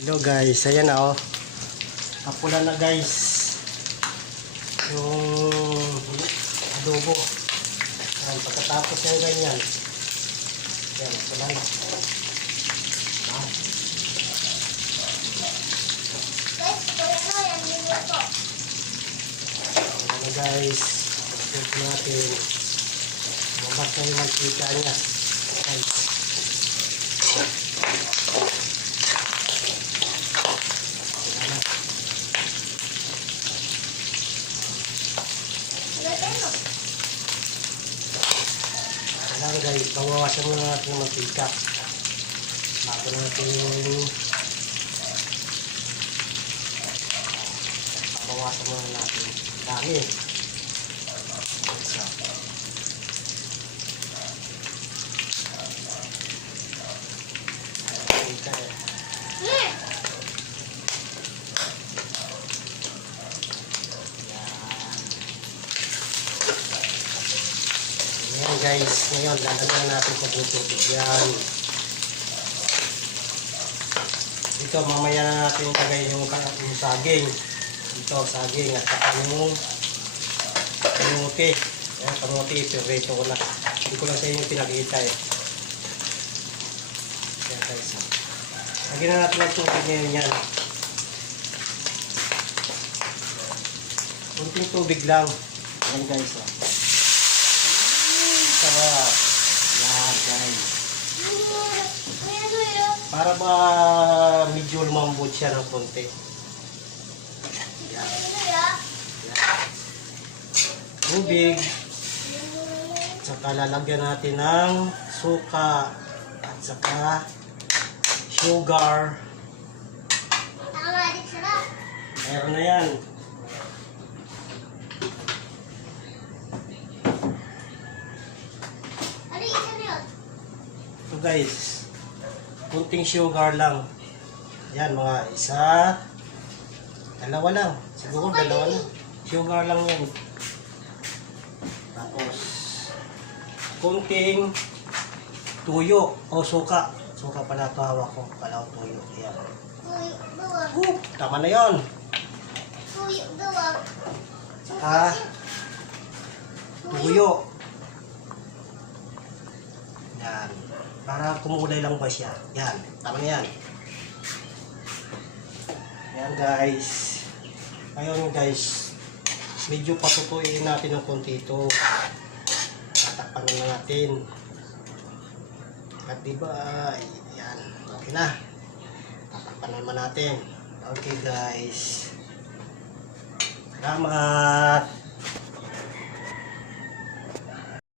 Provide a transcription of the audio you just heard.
Hello guys, ayan na oh. Napula na guys yung adobo. Ayan, pagkatapos yan ganyan. Ayan, napula na. Ah. Ayan na guys. Pagkatapos natin. Mabas na yung mantika niya. Guys. Kailangan guys, bawasan muna natin ng mantika bago natin bawasan muna natin dami mantika Ayan guys, ngayon lalagyan natin sa tubig yan. Dito mamaya na natin ilagay yung saging. Dito saging at saka yung kamuti. Ayan, kamuti, pirito ko na. Hindi ko lang sa inyo pinakita eh. Ayan guys. Lagyan na natin ang tubig ngayon yan. Kunting tubig lang. Ayan guys. Sarap. Yan guys. Para ba medyo lumambot siya ng konti. Yan. Yan. Tubig. Saka lalagyan natin ng suka at saka sugar. Meron na yan. Guys, kunting sugar lang. Yan mga isa, dalawa lang. Siguro dalawa lang. Sugar lang yan. Tapos kunting tuyo o suka. Suka pala ito hawak ko. Kala ko tuyo. Yan. Tama na yun. Saka tuyo. Yan. Para kumulay lang ba siya. Yan. Tama na yan. Yan guys. Ngayon guys, medyo patutuin natin ng konti ito. Tatakpan na natin. At diba, yan. Okay na. Tatakpan naman natin. Okay guys. Salamat.